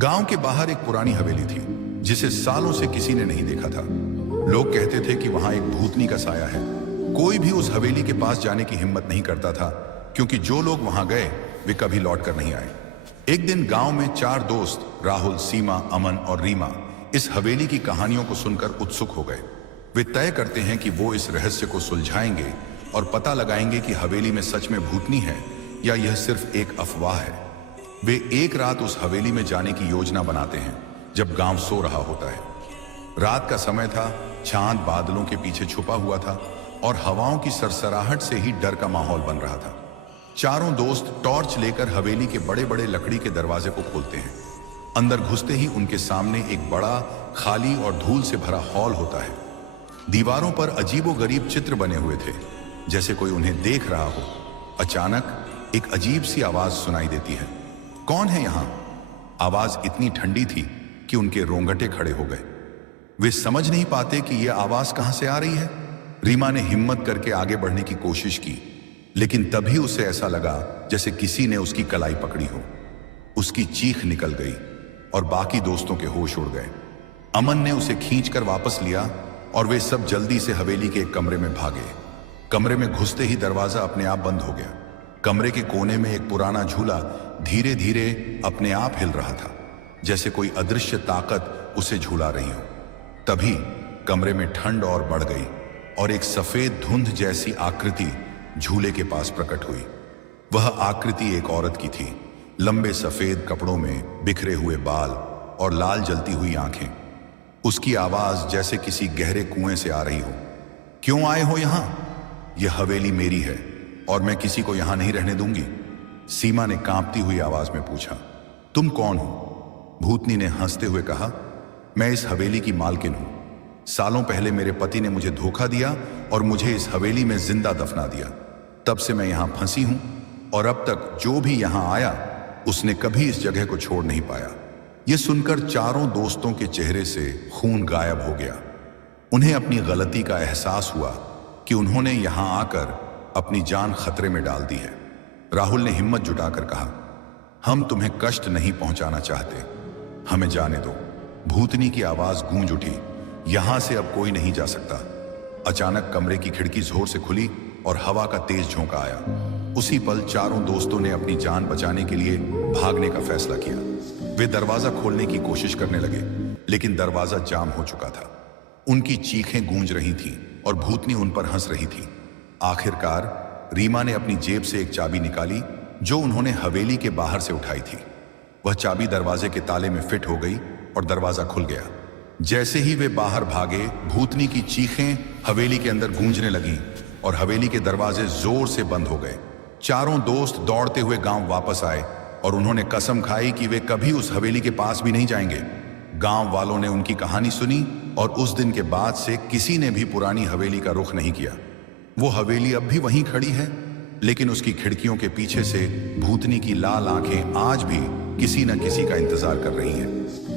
गांव के बाहर एक पुरानी हवेली थी जिसे सालों से किसी ने नहीं देखा था। लोग कहते थे कि वहां एक भूतनी का साया है। कोई भी उस हवेली के पास जाने की हिम्मत नहीं करता था, क्योंकि जो लोग वहां गए वे कभी लौट कर नहीं आए। एक दिन गांव में 4 दोस्त राहुल, सीमा, अमन और रीमा इस हवेली की कहानियों को सुनकर उत्सुक हो गए। वे तय करते हैं कि वो इस रहस्य को सुलझाएंगे और पता लगाएंगे कि हवेली में सच में भूतनी है या यह सिर्फ एक अफवाह है। वे एक रात उस हवेली में जाने की योजना बनाते हैं जब गांव सो रहा होता है। रात का समय था, चांद बादलों के पीछे छुपा हुआ था और हवाओं की सरसराहट से ही डर का माहौल बन रहा था। चारों दोस्त टॉर्च लेकर हवेली के बड़े बड़े लकड़ी के दरवाजे को खोलते हैं। अंदर घुसते ही उनके सामने एक बड़ा, खाली और धूल से भरा हॉल होता है। दीवारों पर अजीबोगरीब चित्र बने हुए थे, जैसे कोई उन्हें देख रहा हो। अचानक एक अजीब सी आवाज सुनाई देती है। कौन है यहां? आवाज इतनी ठंडी थी कि उनके रोंगटे खड़े हो गए। वे समझ नहीं पाते कि यह आवाज कहां से आ रही है। रीमा ने हिम्मत करके आगे बढ़ने की कोशिश की, लेकिन तभी उसे ऐसा लगा जैसे किसी ने उसकी कलाई पकड़ी हो। उसकी चीख निकल गई और बाकी दोस्तों के होश उड़ गए। अमन ने उसे खींचकर वापस लिया और वे सब जल्दी से हवेली के एक कमरे में भागे। कमरे में घुसते ही दरवाजा अपने आप बंद हो गया। कमरे के कोने में एक पुराना झूला धीरे धीरे अपने आप हिल रहा था, जैसे कोई अदृश्य ताकत उसे झूला रही हो। तभी कमरे में ठंड और बढ़ गई और एक सफेद धुंध जैसी आकृति झूले के पास प्रकट हुई। वह आकृति एक औरत की थी, लंबे सफेद कपड़ों में, बिखरे हुए बाल और लाल जलती हुई आंखें। उसकी आवाज जैसे किसी गहरे कुएं से आ रही हो। क्यों आए हो यहां? यह हवेली मेरी है और मैं किसी को यहां नहीं रहने दूंगी। सीमा ने कांपती हुई आवाज में पूछा, तुम कौन हो? भूतनी ने हंसते हुए कहा, मैं इस हवेली की मालकिन हूं। सालों पहले मेरे पति ने मुझे धोखा दिया और मुझे इस हवेली में जिंदा दफना दिया। तब से मैं यहां फंसी हूं और अब तक जो भी यहां आया उसने कभी इस जगह को छोड़ नहीं पाया। यह सुनकर चारों दोस्तों के चेहरे से खून गायब हो गया। उन्हें अपनी गलती का एहसास हुआ कि उन्होंने यहां आकर अपनी जान खतरे में डाल दी है। राहुल ने हिम्मत जुटाकर कहा, हम तुम्हें कष्ट नहीं पहुंचाना चाहते, हमें जाने दो। भूतनी की आवाज गूंज उठी, यहां से अब कोई नहीं जा सकता। अचानक कमरे की खिड़की जोर से खुली और हवा का तेज झोंका आया। उसी पल चारों दोस्तों ने अपनी जान बचाने के लिए भागने का फैसला किया। वे दरवाजा खोलने की कोशिश करने लगे, लेकिन दरवाजा जाम हो चुका था। उनकी चीखें गूंज रही थीं और भूतनी उन पर हंस रही थी। आखिरकार रीमा ने अपनी जेब से एक चाबी निकाली जो उन्होंने हवेली के बाहर से उठाई थी। वह चाबी दरवाजे के ताले में फिट हो गई और दरवाजा खुल गया। जैसे ही वे बाहर भागे, भूतनी की चीखें हवेली के अंदर गूंजने लगीं और हवेली के दरवाजे जोर से बंद हो गए। चारों दोस्त दौड़ते हुए गांव वापस आए और उन्होंने कसम खाई कि वे कभी उस हवेली के पास भी नहीं जाएंगे। गांव वालों ने उनकी कहानी सुनी और उस दिन के बाद से किसी ने भी पुरानी हवेली का रुख नहीं किया। वो हवेली अब भी वहीं खड़ी है, लेकिन उसकी खिड़कियों के पीछे से भूतनी की लाल आंखें आज भी किसी न किसी का इंतजार कर रही हैं।